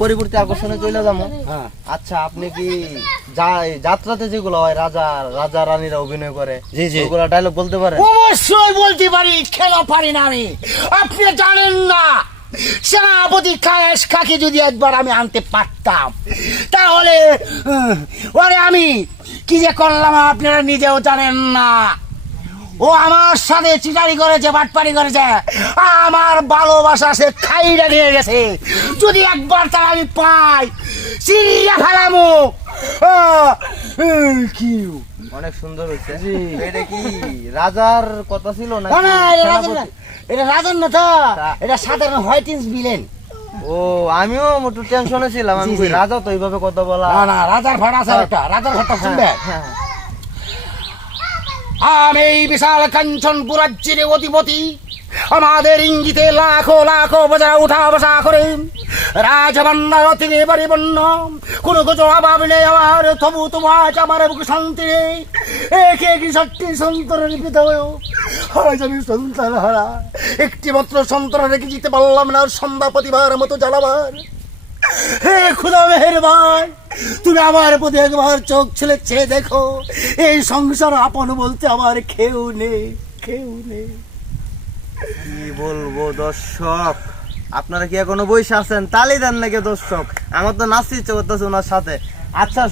পরিবর্তী আকর্ষণে চলে যাবো। আচ্ছা, আপনি কি যাত্রাতে যেগুলো হয় রাজা রাজা রানীরা অভিনয় করে, ওগুলা ডায়লগ বলতে পারেন? অবশ্যই বলতে পারি, কেন পারি না আমি? আপনি জানেন না, সেনাপতি খায়েশ খাকে যদি একবার আমি আনতে পারতাম, তাহলে ওরে আমি কি যে করলাম আপনারা নিজেও জানেন না। ও আমার সাথে চিটারি করেছে, বাটপারি করেছে, আমার ভালোবাসা সে খাইটা নিয়ে গেছে। যদি একবার তার আমি পাই, চিড়িয়া ফেলামো। কি অনেক সুন্দর হচ্ছে। এটা কি রাজার কথা ছিল না? এটা রাজার না তো, এটা সাধারণ হোয়াইটিন্স ভিলেন। ও, আমিও একটু টেনশনে ছিলাম, আমি রাজা তো এইভাবে কথা বলা। না, রাজার ভাড়া আছে একটা, রাজার ভাড়া শুনবে। আমি বিশাল কাঞ্চনপুর রাজ্যের অধিপতি, আমাদের ইঙ্গিতে লাখো লাখো বজা উঠা বসা করে রাজবান্নার থেকে পরিপূর্ণ, কোনো কিছু অভাব নেই আমার। তবু আজ আমার বুকে শান্তি নেই। একে কি 60টি সন্তানের পিতা হয়েও আজ আমি সন্তান হারা, একটি মাত্র সন্তান রেখে যেতে পারলাম না সন্ধ্যা প্রতিবার মতো জ্বালাবার। হে খুদা মেহেরবান, তুমি আমার প্রতি একবার চোখ ছেলে চেয়ে দেখো। এই সংসার আপন বলতে আমার কেউ নেই, কেউ নেই। কি বলবো দর্শক, আপনারা কি এখনো বসে আছেন? তালি দেন নাকি দর্শক? আমার তো নাচতে ইচ্ছে করতেছে ওনার সাথে। আচ্ছা